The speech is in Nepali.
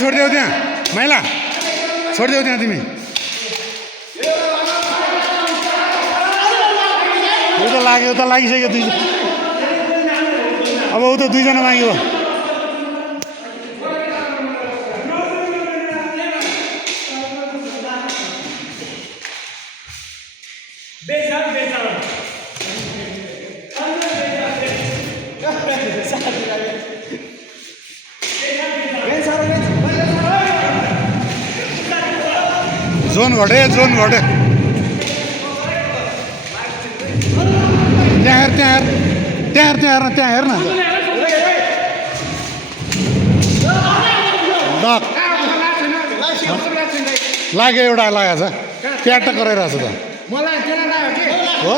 छोडिदेऊ त्यहाँ माइला छोडिदेऊ त्यहाँ तिमी उता लाग्यो उता लागिसक्यो दुई अब उता दुईजना माग्यो जोन घटे त्यहाँ हेर न लाग्यो एउटा लागेको छ प्याट कराइरहेको छ त हो